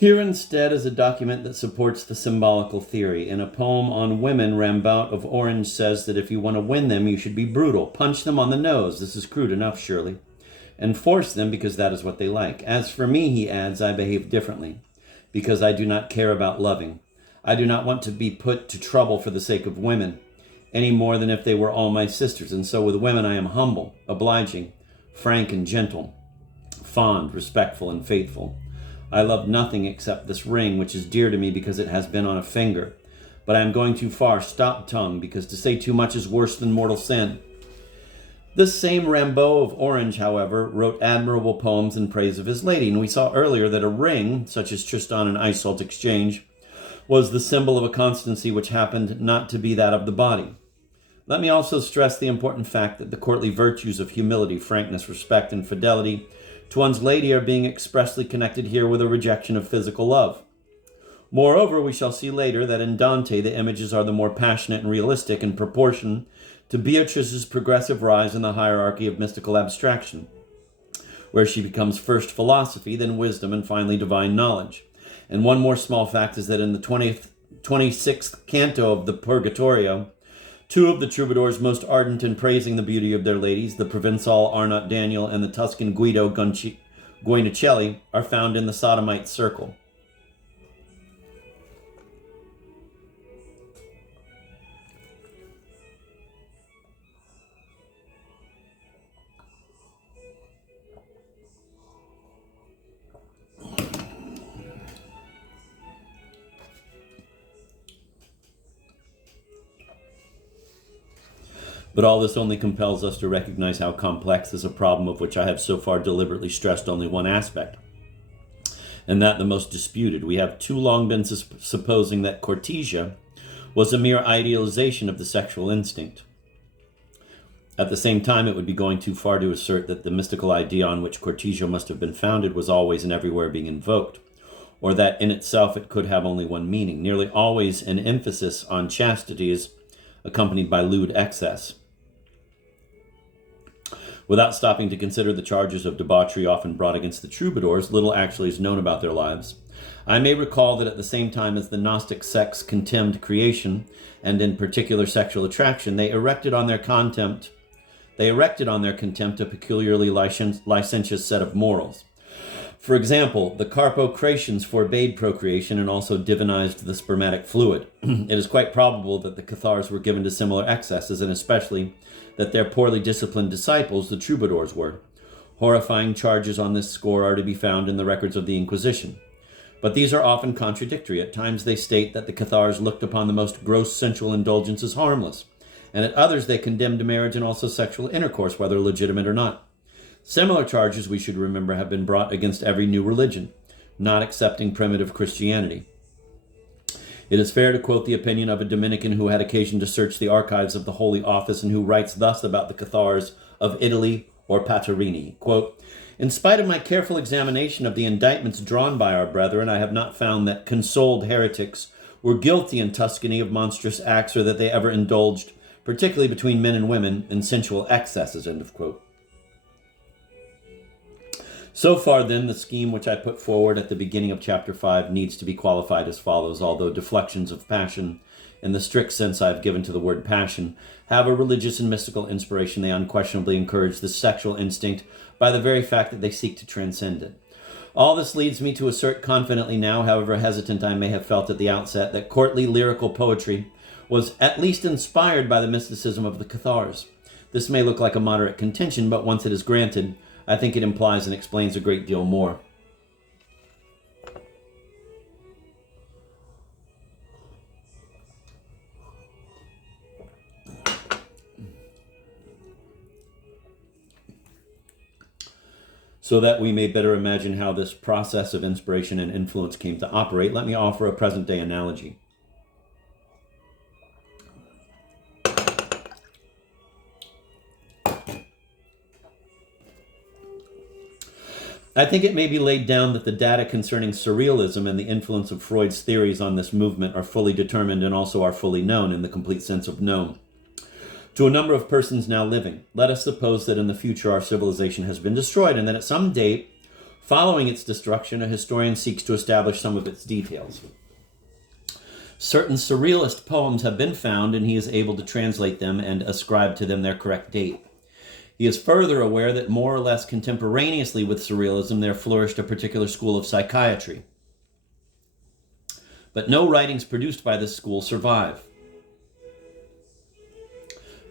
Here instead is a document that supports the symbolical theory. In a poem on women, Rambout of Orange says that if you want to win them, you should be brutal. Punch them on the nose. This is crude enough, surely. And force them because that is what they like. As for me, he adds, I behave differently because I do not care about loving. I do not want to be put to trouble for the sake of women, any more than if they were all my sisters. And so with women I am humble, obliging, frank and gentle, fond, respectful, and faithful. I love nothing except this ring, which is dear to me because it has been on a finger. But I am going too far. Stop, tongue, because to say too much is worse than mortal sin. This same Rimbaud of Orange, however, wrote admirable poems in praise of his lady, and we saw earlier that a ring, such as Tristan and Iseult exchange, was the symbol of a constancy which happened not to be that of the body. Let me also stress the important fact that the courtly virtues of humility, frankness, respect, and fidelity to one's lady are being expressly connected here with a rejection of physical love. Moreover, we shall see later that in Dante the images are the more passionate and realistic in proportion to Beatrice's progressive rise in the hierarchy of mystical abstraction, where she becomes first philosophy, then wisdom, and finally divine knowledge. And one more small fact is that in the 26th canto of the Purgatorio, two of the troubadours most ardent in praising the beauty of their ladies, the Provençal Arnaut Daniel and the Tuscan Guido Guinicelli, are found in the Sodomite circle. But all this only compels us to recognize how complex is a problem of which I have so far deliberately stressed only one aspect, and that the most disputed. We have too long been supposing that courtesia was a mere idealization of the sexual instinct. At the same time, it would be going too far to assert that the mystical idea on which courtesia must have been founded was always and everywhere being invoked, or that in itself it could have only one meaning. Nearly always an emphasis on chastity is accompanied by lewd excess. Without stopping to consider the charges of debauchery often brought against the troubadours, little actually is known about their lives. I may recall that at the same time as the Gnostic sects contemned creation, and in particular sexual attraction, they erected on their contempt a peculiarly licentious set of morals. For example, the Carpocratians forbade procreation and also divinized the spermatic fluid. It is quite probable that the Cathars were given to similar excesses, and especially that their poorly disciplined disciples, the troubadours, were. Horrifying charges on this score are to be found in the records of the Inquisition. But these are often contradictory. At times they state that the Cathars looked upon the most gross sensual indulgence as harmless, and at others they condemned marriage and also sexual intercourse, whether legitimate or not. Similar charges, we should remember, have been brought against every new religion, not excepting primitive Christianity. It is fair to quote the opinion of a Dominican who had occasion to search the archives of the Holy Office and who writes thus about the Cathars of Italy or Paterini, quote, "In spite of my careful examination of the indictments drawn by our brethren, I have not found that consoled heretics were guilty in Tuscany of monstrous acts or that they ever indulged, particularly between men and women, in sensual excesses," end of quote. So far, then, the scheme which I put forward at the beginning of chapter 5 needs to be qualified as follows, although deflections of passion, in the strict sense I have given to the word passion, have a religious and mystical inspiration. They unquestionably encourage the sexual instinct by the very fact that they seek to transcend it. All this leads me to assert confidently now, however hesitant I may have felt at the outset, that courtly lyrical poetry was at least inspired by the mysticism of the Cathars. This may look like a moderate contention, but once it is granted, I think it implies and explains a great deal more. So that we may better imagine how this process of inspiration and influence came to operate, let me offer a present-day analogy. I think it may be laid down that the data concerning surrealism and the influence of Freud's theories on this movement are fully determined and also are fully known in the complete sense of known to a number of persons now living. Let us suppose that in the future our civilization has been destroyed and that at some date following its destruction, a historian seeks to establish some of its details. Certain surrealist poems have been found and he is able to translate them and ascribe to them their correct date. He is further aware that more or less contemporaneously with surrealism there flourished a particular school of psychiatry. But no writings produced by this school survive.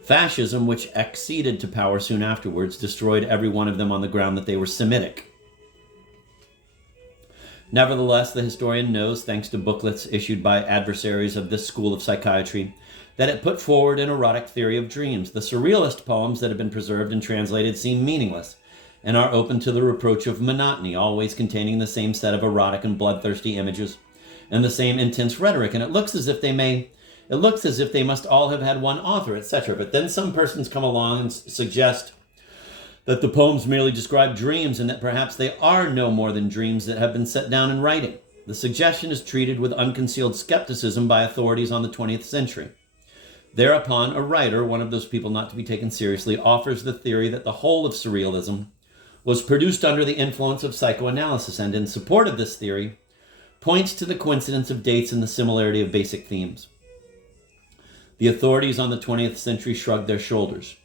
Fascism, which acceded to power soon afterwards, destroyed every one of them on the ground that they were Semitic. Nevertheless, the historian knows, thanks to booklets issued by adversaries of this school of psychiatry, that it put forward an erotic theory of dreams. The surrealist poems that have been preserved and translated seem meaningless and are open to the reproach of monotony, always containing the same set of erotic and bloodthirsty images and the same intense rhetoric, and it looks as if they must all have had one author, etc. But then some persons come along and suggest that the poems merely describe dreams and that perhaps they are no more than dreams that have been set down in writing. The suggestion is treated with unconcealed skepticism by authorities on the 20th century. Thereupon, a writer, one of those people not to be taken seriously, offers the theory that the whole of surrealism was produced under the influence of psychoanalysis, and in support of this theory, points to the coincidence of dates and the similarity of basic themes. The authorities on the 20th century shrugged their shoulders.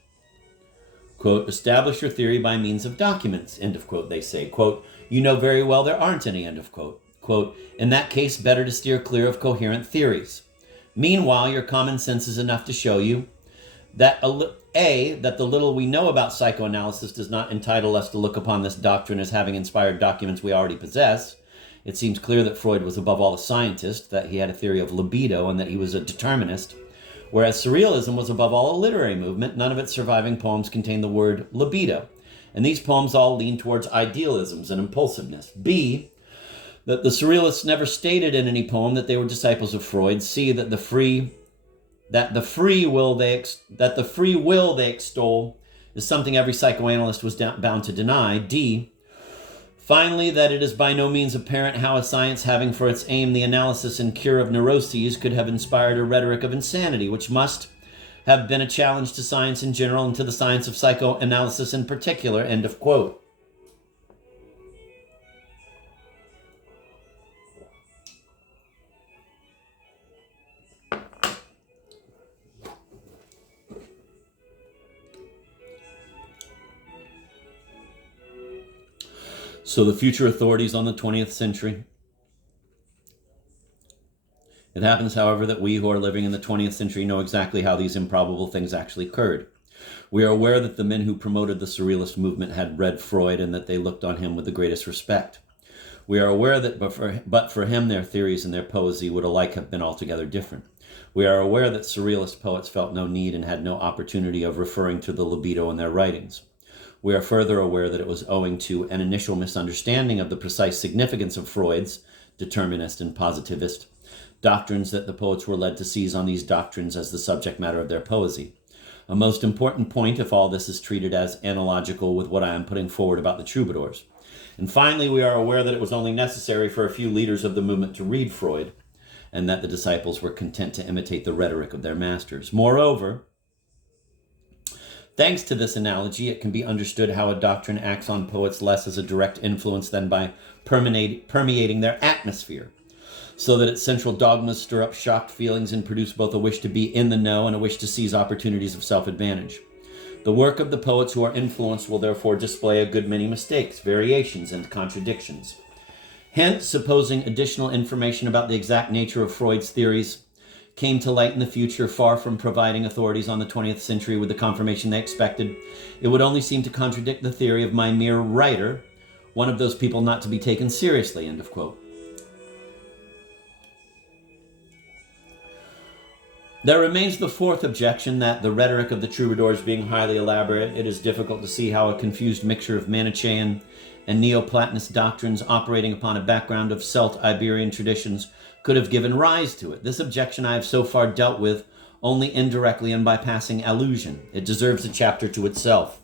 Quote, establish your theory by means of documents, end of quote, they say. Quote, you know very well there aren't any, end of quote. Quote, in that case, better to steer clear of coherent theories. Meanwhile, your common sense is enough to show you that that the little we know about psychoanalysis does not entitle us to look upon this doctrine as having inspired documents we already possess. It seems clear that Freud was above all a scientist, that he had a theory of libido, and that he was a determinist. Whereas surrealism was above all a literary movement, none of its surviving poems contain the word libido. And these poems all lean towards idealisms and impulsiveness. B, that the surrealists never stated in any poem that they were disciples of Freud. C, that the free will they extol is something every psychoanalyst was bound to deny. D, finally, that it is by no means apparent how a science having for its aim the analysis and cure of neuroses could have inspired a rhetoric of insanity, which must have been a challenge to science in general and to the science of psychoanalysis in particular, end of quote. So the future authorities on the 20th century. It happens, however, that we who are living in the 20th century know exactly how these improbable things actually occurred. We are aware that the men who promoted the surrealist movement had read Freud and that they looked on him with the greatest respect. We are aware that but for him their theories and their poesy would alike have been altogether different. We are aware that surrealist poets felt no need and had no opportunity of referring to the libido in their writings. We are further aware that it was owing to an initial misunderstanding of the precise significance of Freud's determinist and positivist doctrines that the poets were led to seize on these doctrines as the subject matter of their poesy. A most important point if all this is treated as analogical with what I am putting forward about the troubadours. And finally, we are aware that it was only necessary for a few leaders of the movement to read Freud, and that the disciples were content to imitate the rhetoric of their masters. Moreover, thanks to this analogy, it can be understood how a doctrine acts on poets less as a direct influence than by permeating their atmosphere, so that its central dogmas stir up shocked feelings and produce both a wish to be in the know and a wish to seize opportunities of self-advantage. The work of the poets who are influenced will therefore display a good many mistakes, variations, and contradictions. Hence, supposing additional information about the exact nature of Freud's theories came to light in the future, far from providing authorities on the 20th century with the confirmation they expected, it would only seem to contradict the theory of my mere writer, one of those people not to be taken seriously, end of quote. There remains the fourth objection, that the rhetoric of the troubadours being highly elaborate, it is difficult to see how a confused mixture of Manichaean and Neoplatonist doctrines operating upon a background of Celt-Iberian traditions could have given rise to it. This objection I have so far dealt with only indirectly and by passing allusion. It deserves a chapter to itself.